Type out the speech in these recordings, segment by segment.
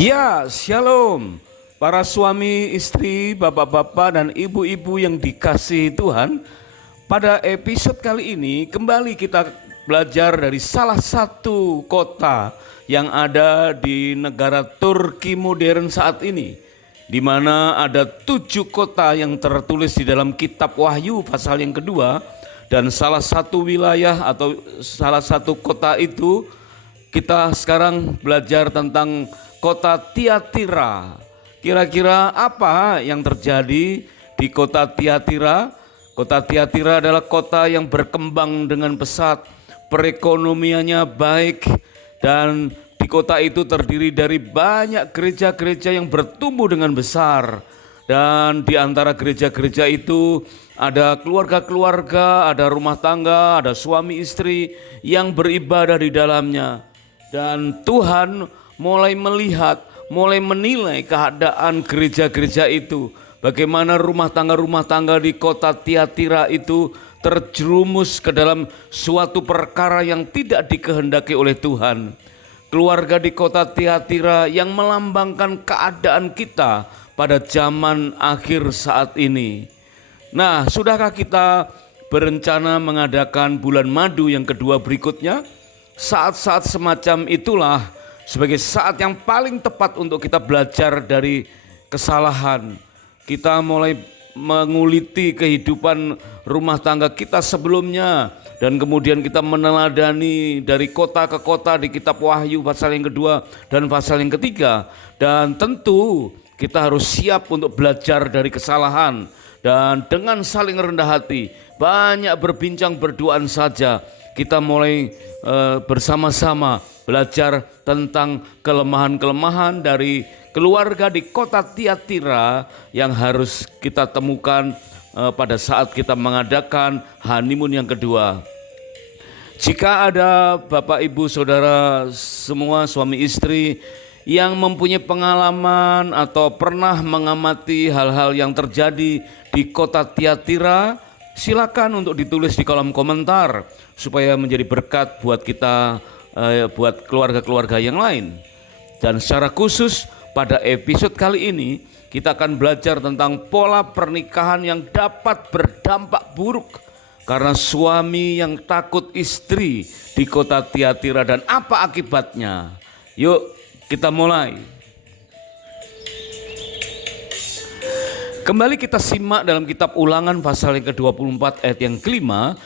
Ya, shalom. Para suami, istri, bapak-bapak, dan ibu-ibu yang dikasihi Tuhan. Pada episode kali ini kembali kita belajar dari salah satu kota yang ada di negara Turki modern saat ini, di mana ada 7 kota yang tertulis di dalam kitab Wahyu pasal yang kedua. Dan salah satu wilayah atau salah satu kota itu kita sekarang belajar tentang kota Tiatira. Kira-kira apa yang terjadi di kota Tiatira? Kota Tiatira adalah kota yang berkembang dengan pesat, perekonomiannya baik, dan di kota itu terdiri dari banyak gereja-gereja yang bertumbuh dengan besar. Dan di antara gereja-gereja itu ada keluarga-keluarga, ada rumah tangga, ada suami istri yang beribadah di dalamnya. Dan Tuhan mulai melihat, mulai menilai keadaan gereja-gereja itu. Bagaimana rumah tangga di kota Tiatira itu terjerumus ke dalam suatu perkara yang tidak dikehendaki oleh Tuhan. Keluarga di kota Tiatira yang melambangkan keadaan kita pada zaman akhir saat ini. Nah, sudahkah kita berencana mengadakan bulan madu yang kedua berikutnya? Saat-saat semacam itulah sebagai saat yang paling tepat untuk kita belajar dari kesalahan. Kita mulai menguliti kehidupan rumah tangga kita sebelumnya, dan kemudian kita meneladani dari kota ke kota di kitab Wahyu pasal yang kedua dan pasal yang ketiga. Dan tentu kita harus siap untuk belajar dari kesalahan, dan dengan saling rendah hati, banyak berbincang berduaan saja, kita mulai bersama-sama belajar tentang kelemahan-kelemahan dari keluarga di kota Tiatira yang harus kita temukan pada saat kita mengadakan honeymoon yang kedua. Jika ada bapak ibu saudara semua suami istri yang mempunyai pengalaman atau pernah mengamati hal-hal yang terjadi di kota Tiatira, silakan untuk ditulis di kolom komentar supaya menjadi berkat buat kita, buat keluarga-keluarga yang lain. Dan secara khusus pada episode kali ini kita akan belajar tentang pola pernikahan yang dapat berdampak buruk karena suami yang takut istri di kota Tiatira, dan apa akibatnya. Yuk kita mulai. Kembali kita simak dalam kitab Ulangan pasal yang ke-24 ayat yang kelima,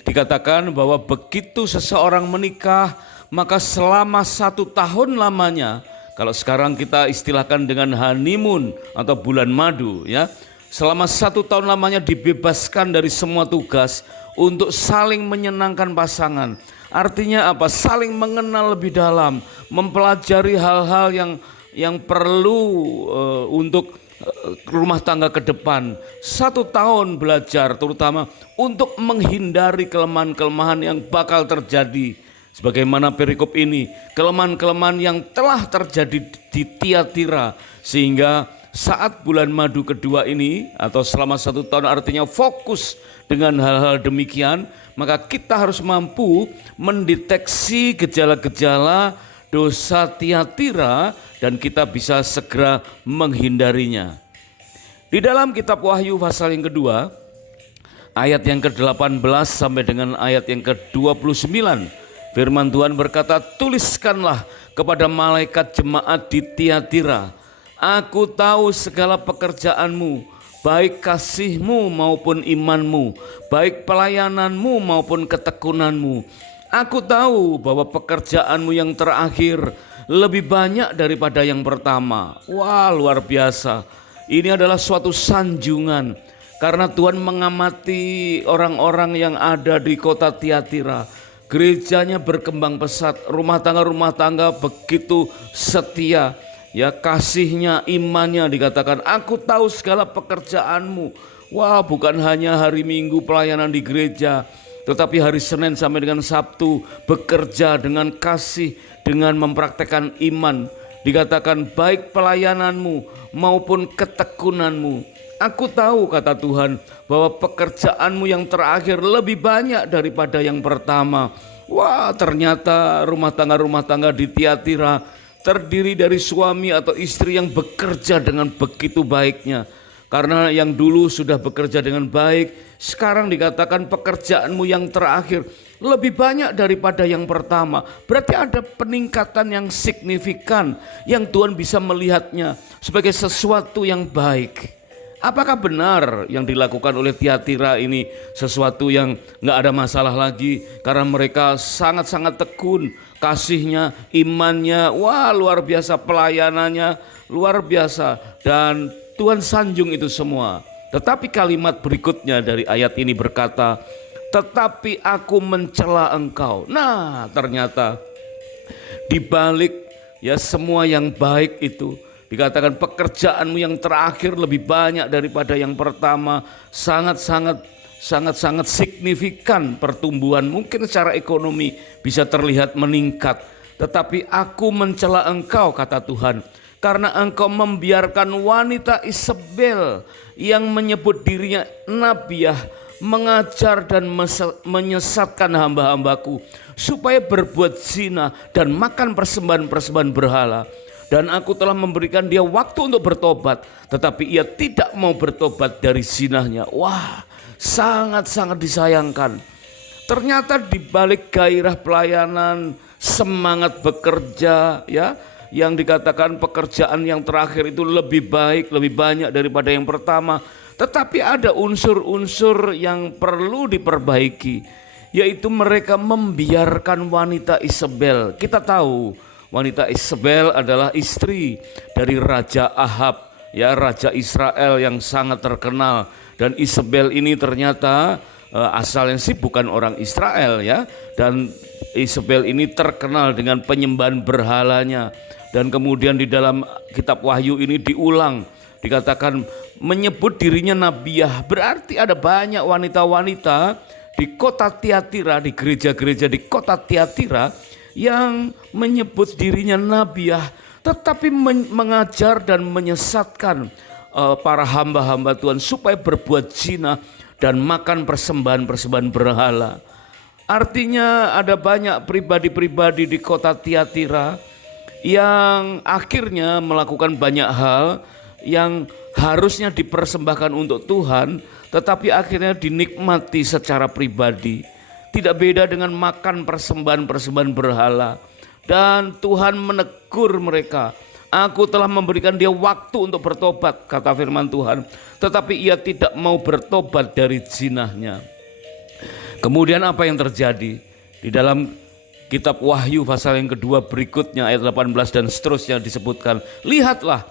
dikatakan bahwa begitu seseorang menikah, maka selama 1 tahun lamanya, kalau sekarang kita istilahkan dengan honeymoon atau bulan madu, ya, selama 1 tahun lamanya dibebaskan dari semua tugas untuk saling menyenangkan pasangan. Artinya apa? Saling mengenal lebih dalam, mempelajari hal-hal yang perlu untuk rumah tangga ke depan. 1 tahun belajar terutama untuk menghindari kelemahan-kelemahan yang bakal terjadi. Sebagaimana perikop ini, kelemahan-kelemahan yang telah terjadi di Tiatira, sehingga saat bulan madu kedua ini atau selama 1 tahun artinya fokus dengan hal-hal demikian, maka kita harus mampu mendeteksi gejala-gejala dosa Tiatira dan kita bisa segera menghindarinya. Di dalam kitab Wahyu pasal yang kedua, ayat yang ke-18 sampai dengan ayat yang ke-29, firman Tuhan berkata, "Tuliskanlah kepada malaikat jemaat di Tiatira, aku tahu segala pekerjaanmu, baik kasihmu maupun imanmu, baik pelayananmu maupun ketekunanmu. Aku tahu bahwa pekerjaanmu yang terakhir lebih banyak daripada yang pertama." Wah, luar biasa. Ini adalah suatu sanjungan karena Tuhan mengamati orang-orang yang ada di kota Tiatira. Gerejanya berkembang pesat, rumah tangga begitu setia. Ya, kasihnya, imannya, dikatakan aku tahu segala pekerjaanmu. Wah, bukan hanya hari Minggu pelayanan di gereja, tetapi hari Senin sampai dengan Sabtu bekerja dengan kasih, dengan mempraktekkan iman. Dikatakan baik pelayananmu maupun ketekunanmu. Aku tahu, kata Tuhan, bahwa pekerjaanmu yang terakhir lebih banyak daripada yang pertama. Wah, ternyata rumah tangga di Tiatira terdiri dari suami atau istri yang bekerja dengan begitu baiknya. Karena yang dulu sudah bekerja dengan baik, sekarang dikatakan pekerjaanmu yang terakhir lebih banyak daripada yang pertama. Berarti ada peningkatan yang signifikan yang Tuhan bisa melihatnya sebagai sesuatu yang baik. Apakah benar yang dilakukan oleh Tiatira ini sesuatu yang gak ada masalah lagi? Karena mereka sangat-sangat tekun, kasihnya, imannya, wah luar biasa, pelayanannya luar biasa. Dan Tuhan sanjung itu semua. Tetapi kalimat berikutnya dari ayat ini berkata, tetapi aku mencela engkau. Nah ternyata dibalik ya semua yang baik itu, dikatakan pekerjaanmu yang terakhir lebih banyak daripada yang pertama. Sangat-sangat signifikan pertumbuhan. Mungkin secara ekonomi bisa terlihat meningkat. Tetapi aku mencela engkau, kata Tuhan, karena engkau membiarkan wanita Isabel yang menyebut dirinya nabiah mengajar dan menyesatkan hamba-hambaku supaya berbuat zina dan makan persembahan-persembahan berhala. Dan aku telah memberikan dia waktu untuk bertobat, tetapi ia tidak mau bertobat dari zinahnya. Wah, sangat-sangat disayangkan. Ternyata di balik gairah pelayanan, semangat bekerja, ya, yang dikatakan pekerjaan yang terakhir itu lebih baik, lebih banyak daripada yang pertama. Tetapi ada unsur-unsur yang perlu diperbaiki, yaitu mereka membiarkan wanita Isabel. Kita tahu wanita Isabel adalah istri dari Raja Ahab, ya, Raja Israel yang sangat terkenal. Dan Isabel ini ternyata asalnya sih bukan orang Israel, ya. Dan Isabel ini terkenal dengan penyembahan berhalanya. Dan kemudian di dalam kitab Wahyu ini diulang, dikatakan menyebut dirinya nabiah. Berarti ada banyak wanita-wanita di kota Tiatira, di gereja-gereja di kota Tiatira yang menyebut dirinya nabiah, tetapi mengajar dan menyesatkan para hamba-hamba Tuhan supaya berbuat zina dan makan persembahan-persembahan berhala. Artinya ada banyak pribadi-pribadi di kota Tiatira yang akhirnya melakukan banyak hal yang harusnya dipersembahkan untuk Tuhan, tetapi akhirnya dinikmati secara pribadi. Tidak beda dengan makan persembahan-persembahan berhala. Dan Tuhan menegur mereka. Aku telah memberikan dia waktu untuk bertobat, kata firman Tuhan, tetapi ia tidak mau bertobat dari zinahnya. Kemudian apa yang terjadi? Di dalam kitab Wahyu pasal yang kedua berikutnya ayat 18 dan seterusnya disebutkan, lihatlah,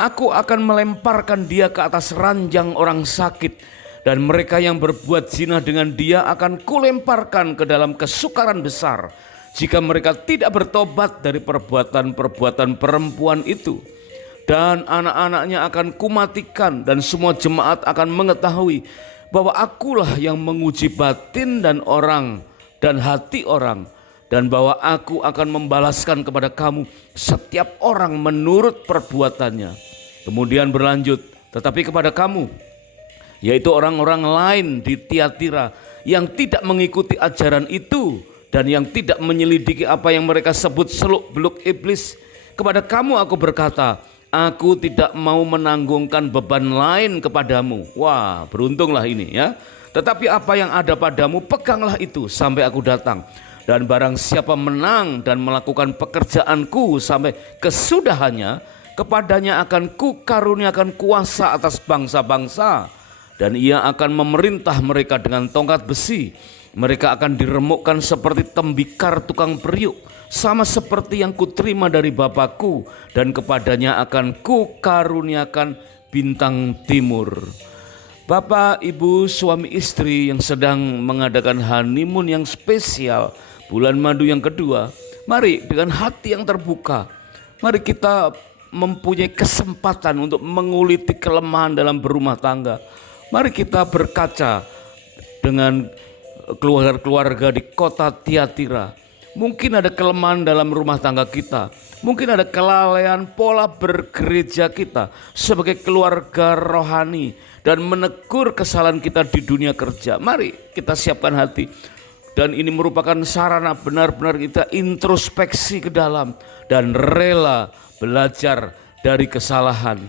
aku akan melemparkan dia ke atas ranjang orang sakit, dan mereka yang berbuat zina dengan dia akan kulemparkan ke dalam kesukaran besar, jika mereka tidak bertobat dari perbuatan-perbuatan perempuan itu. Dan anak-anaknya akan kumatikan, dan semua jemaat akan mengetahui bahwa akulah yang menguji batin dan orang dan hati orang, dan bahwa aku akan membalaskan kepada kamu setiap orang menurut perbuatannya. Kemudian berlanjut, tetapi kepada kamu, yaitu orang-orang lain di Tiatira yang tidak mengikuti ajaran itu dan yang tidak menyelidiki apa yang mereka sebut seluk-beluk iblis, kepada kamu aku berkata, aku tidak mau menanggungkan beban lain kepadamu. Wah, beruntunglah ini, ya. Tetapi apa yang ada padamu, peganglah itu sampai aku datang. Dan barang siapa menang dan melakukan pekerjaanku sampai kesudahannya, kepadanya akan kukaruniakan kuasa atas bangsa-bangsa, dan ia akan memerintah mereka dengan tongkat besi. Mereka akan diremukkan seperti tembikar tukang periuk, sama seperti yang kuterima dari Bapakku, dan kepadanya akan kukaruniakan bintang timur. Bapak, ibu, suami istri yang sedang mengadakan honeymoon yang spesial, bulan madu yang kedua, mari dengan hati yang terbuka, mari kita mempunyai kesempatan untuk menguliti kelemahan dalam berumah tangga. Mari kita berkaca dengan keluarga-keluarga di kota Tiatira. Mungkin ada kelemahan dalam rumah tangga kita. Mungkin ada kelalaian pola bergereja kita sebagai keluarga rohani dan menegur kesalahan kita di dunia kerja. Mari kita siapkan hati. Dan ini merupakan sarana benar-benar kita introspeksi ke dalam dan rela belajar dari kesalahan.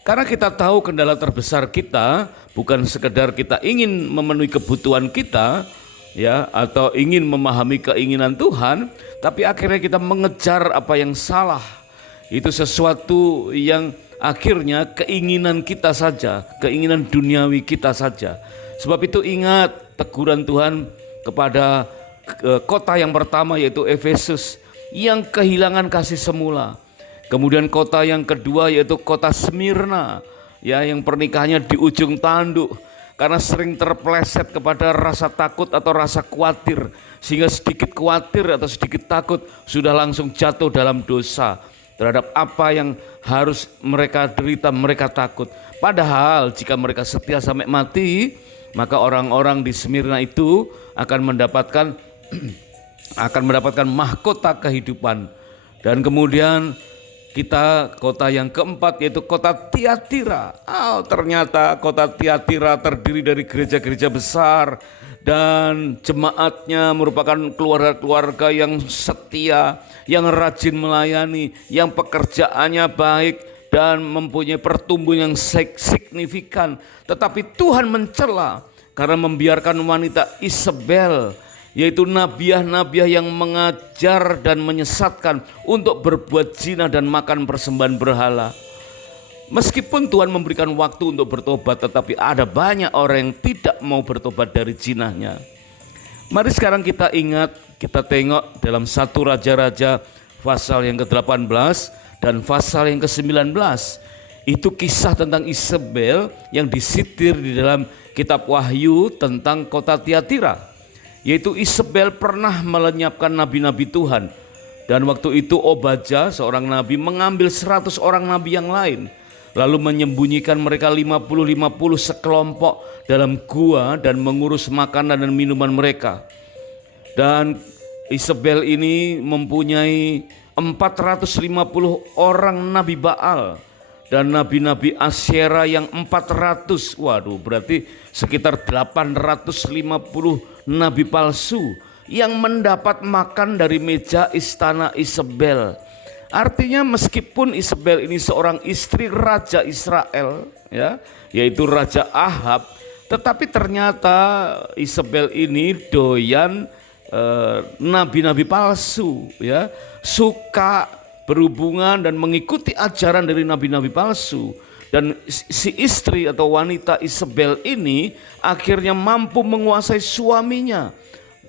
Karena kita tahu kendala terbesar kita bukan sekedar kita ingin memenuhi kebutuhan kita, ya, atau ingin memahami keinginan Tuhan, tapi akhirnya kita mengejar apa yang salah. Itu sesuatu yang akhirnya keinginan kita saja, keinginan duniawi kita saja. Sebab itu ingat teguran Tuhan kepada kota yang pertama, yaitu Efesus, yang kehilangan kasih semula. Kemudian kota yang kedua yaitu kota Smyrna, ya, yang pernikahannya di ujung tanduk karena sering terpleset kepada rasa takut atau rasa khawatir, sehingga sedikit khawatir atau sedikit takut sudah langsung jatuh dalam dosa terhadap apa yang harus mereka derita. Mereka takut, padahal jika mereka setia sampai mati, maka orang-orang di Smyrna itu akan mendapatkan mahkota kehidupan. Dan kemudian kita kota yang keempat yaitu kota Tiatira. Ternyata kota Tiatira terdiri dari gereja-gereja besar dan jemaatnya merupakan keluarga-keluarga yang setia, yang rajin melayani, yang pekerjaannya baik dan mempunyai pertumbuhan yang signifikan. Tetapi Tuhan mencela karena membiarkan wanita Isabel, yaitu nabiah-nabiah yang mengajar dan menyesatkan untuk berbuat zina dan makan persembahan berhala. Meskipun Tuhan memberikan waktu untuk bertobat, tetapi ada banyak orang yang tidak mau bertobat dari zinahnya. Mari sekarang kita ingat, kita tengok dalam 1 Raja-Raja pasal yang ke-18 dan pasal yang ke-19. Itu kisah tentang Isabel yang disitir di dalam kitab Wahyu tentang kota Tiatira. Yaitu Isabel pernah melenyapkan nabi-nabi Tuhan. Dan waktu itu Obadja, seorang nabi, mengambil 100 orang nabi yang lain, lalu menyembunyikan mereka 50-50 sekelompok dalam gua dan mengurus makanan dan minuman mereka. Dan Isabel ini mempunyai 450 orang nabi Baal dan nabi-nabi Asyera yang 400. Waduh, berarti sekitar 850 nabi palsu yang mendapat makan dari meja istana Isabel. Artinya meskipun Isabel ini seorang istri Raja Israel, ya, yaitu Raja Ahab, tetapi ternyata Isabel ini doyan nabi-nabi palsu, ya, suka berhubungan dan mengikuti ajaran dari nabi-nabi palsu. Dan si istri atau wanita Isabel ini akhirnya mampu menguasai suaminya,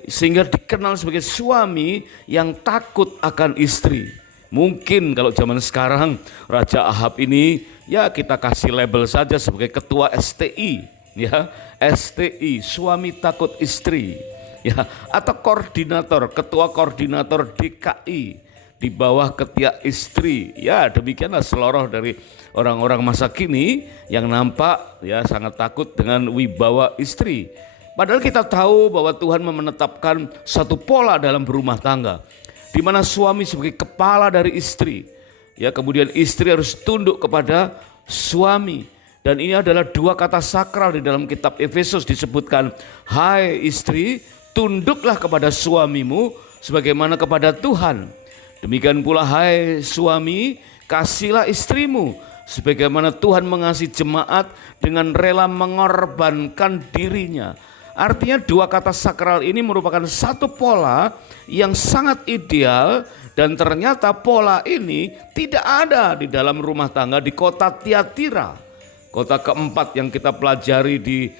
sehingga dikenal sebagai suami yang takut akan istri. Mungkin kalau zaman sekarang Raja Ahab ini, ya, kita kasih label saja sebagai ketua STI, ya, STI, suami takut istri, ya, atau ketua koordinator DKI di bawah ketiak istri. Ya, demikianlah seloroh dari orang-orang masa kini yang nampak, ya, sangat takut dengan wibawa istri. Padahal kita tahu bahwa Tuhan menetapkan satu pola dalam berumah tangga, di mana suami sebagai kepala dari istri, ya, kemudian istri harus tunduk kepada suami. Dan ini adalah dua kata sakral di dalam kitab Efesus disebutkan, hai istri, tunduklah kepada suamimu sebagaimana kepada Tuhan. Demikian pula hai suami, kasihlah istrimu sebagaimana Tuhan mengasihi jemaat dengan rela mengorbankan dirinya. Artinya dua kata sakral ini merupakan satu pola yang sangat ideal, dan ternyata pola ini tidak ada di dalam rumah tangga di kota Tiatira, kota keempat yang kita pelajari di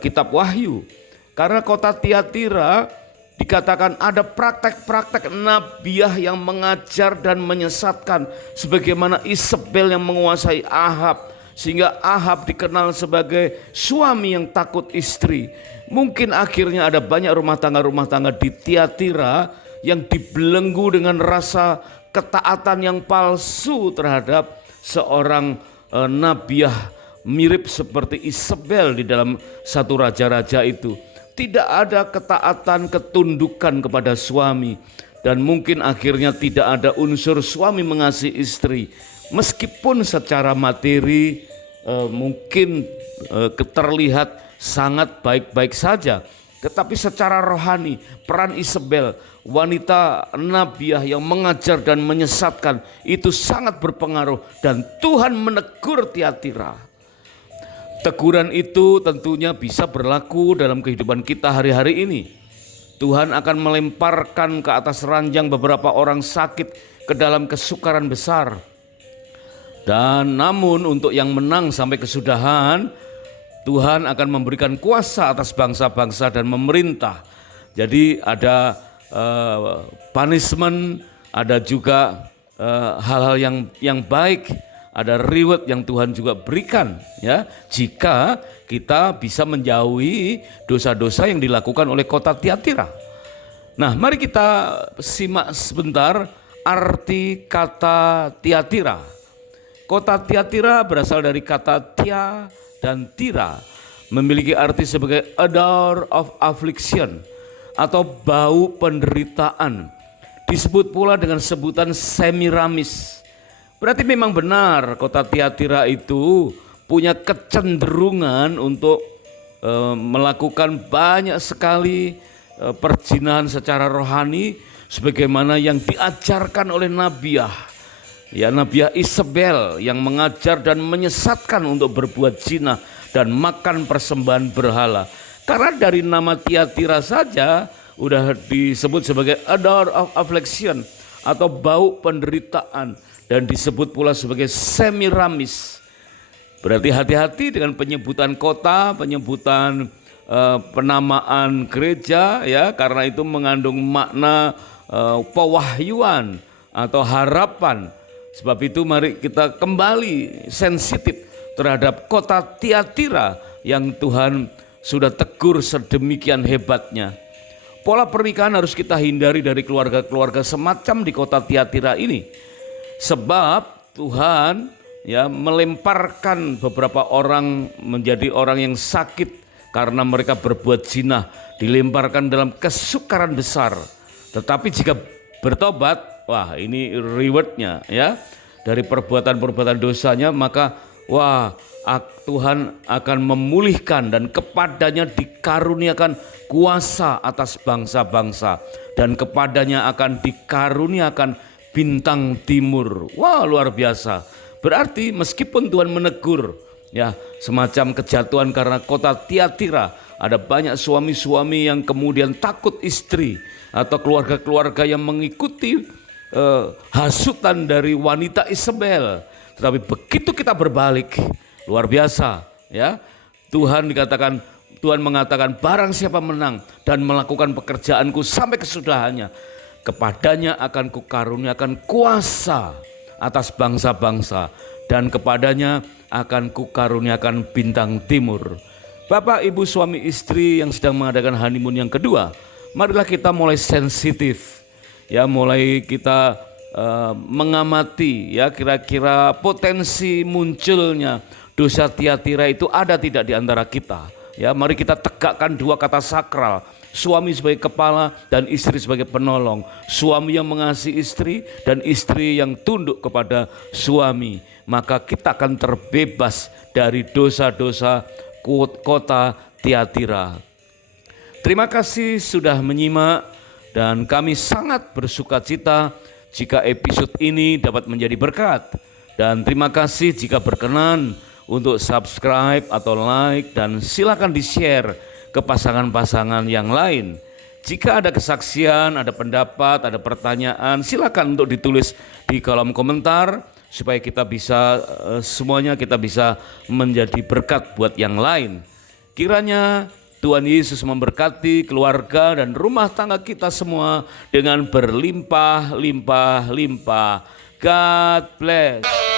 kitab Wahyu. Karena kota Tiatira dikatakan ada praktek-praktek nabiah yang mengajar dan menyesatkan, sebagaimana Isabel yang menguasai Ahab, sehingga Ahab dikenal sebagai suami yang takut istri. Mungkin akhirnya ada banyak rumah tangga di Tiatira yang dibelenggu dengan rasa ketaatan yang palsu terhadap seorang nabiah mirip seperti Isabel di dalam 1 Raja-Raja itu. Tidak ada ketaatan, ketundukan kepada suami, dan mungkin akhirnya tidak ada unsur suami mengasihi istri. Meskipun secara materi mungkin terlihat sangat baik-baik saja, tetapi secara rohani peran Isabel, wanita nabiah yang mengajar dan menyesatkan, itu sangat berpengaruh dan Tuhan menegur Tiatira. Teguran itu tentunya bisa berlaku dalam kehidupan kita hari-hari ini. Tuhan akan melemparkan ke atas ranjang beberapa orang sakit ke dalam kesukaran besar. Dan namun untuk yang menang sampai kesudahan, Tuhan akan memberikan kuasa atas bangsa-bangsa dan memerintah. Jadi ada punishment, ada juga hal-hal yang baik, ada reward yang Tuhan juga berikan, ya, jika kita bisa menjauhi dosa-dosa yang dilakukan oleh kota Tiatira. Nah, mari kita simak sebentar arti kata Tiatira. Kota Tiatira berasal dari kata tia dan tira, memiliki arti sebagai odor of affliction atau bau penderitaan. Disebut pula dengan sebutan Semiramis. Berarti memang benar kota Tiatira itu punya kecenderungan untuk melakukan banyak sekali perzinahan secara rohani sebagaimana yang diajarkan oleh Nabiah. Ya, Nabiah Isabel yang mengajar dan menyesatkan untuk berbuat zina dan makan persembahan berhala. Karena dari nama Tiatira saja udah disebut sebagai odor of affliction atau bau penderitaan, dan disebut pula sebagai Semiramis. Berarti hati-hati dengan penyebutan kota, penyebutan penamaan gereja, ya, karena itu mengandung makna pewahyuan atau harapan. Sebab itu mari kita kembali sensitif terhadap kota Tiatira yang Tuhan sudah tegur sedemikian hebatnya. Pola pernikahan harus kita hindari dari keluarga-keluarga semacam di kota Tiatira ini. Sebab Tuhan, ya, melemparkan beberapa orang menjadi orang yang sakit karena mereka berbuat zina, dilemparkan dalam kesukaran besar. Tetapi jika bertobat, wah, ini rewardnya, ya, dari perbuatan-perbuatan dosanya, maka wah, Tuhan akan memulihkan dan kepadanya dikaruniakan kuasa atas bangsa-bangsa, dan kepadanya akan dikaruniakan bintang timur. Wah, luar biasa. Berarti meskipun Tuhan menegur, ya, semacam kejatuhan karena kota Tiatira, ada banyak suami-suami yang kemudian takut istri atau keluarga-keluarga yang mengikuti hasutan dari wanita Isabel. Tetapi begitu kita berbalik, luar biasa, ya. Tuhan mengatakan barang siapa menang dan melakukan pekerjaanku sampai kesudahannya, kepadanya akan kukaruniakan kuasa atas bangsa-bangsa, dan kepadanya akan kukaruniakan bintang timur. Bapak, ibu, suami, istri yang sedang mengadakan honeymoon yang kedua, marilah kita mulai sensitif, ya, mulai kita mengamati, ya, kira-kira potensi munculnya dosa Tiatira itu ada tidak di antara kita. Ya, mari kita tegakkan dua kata sakral, suami sebagai kepala dan istri sebagai penolong. Suami yang mengasihi istri dan istri yang tunduk kepada suami, maka kita akan terbebas dari dosa-dosa kota Tiatira. Terima kasih sudah menyimak, dan kami sangat bersuka cita jika episode ini dapat menjadi berkat. Dan terima kasih jika berkenan untuk subscribe atau like, dan silakan di-share ke pasangan-pasangan yang lain. Jika ada kesaksian, ada pendapat, ada pertanyaan, silakan untuk ditulis di kolom komentar supaya kita bisa semuanya kita bisa menjadi berkat buat yang lain. Kiranya Tuhan Yesus memberkati keluarga dan rumah tangga kita semua dengan berlimpah-limpah-limpah. God bless.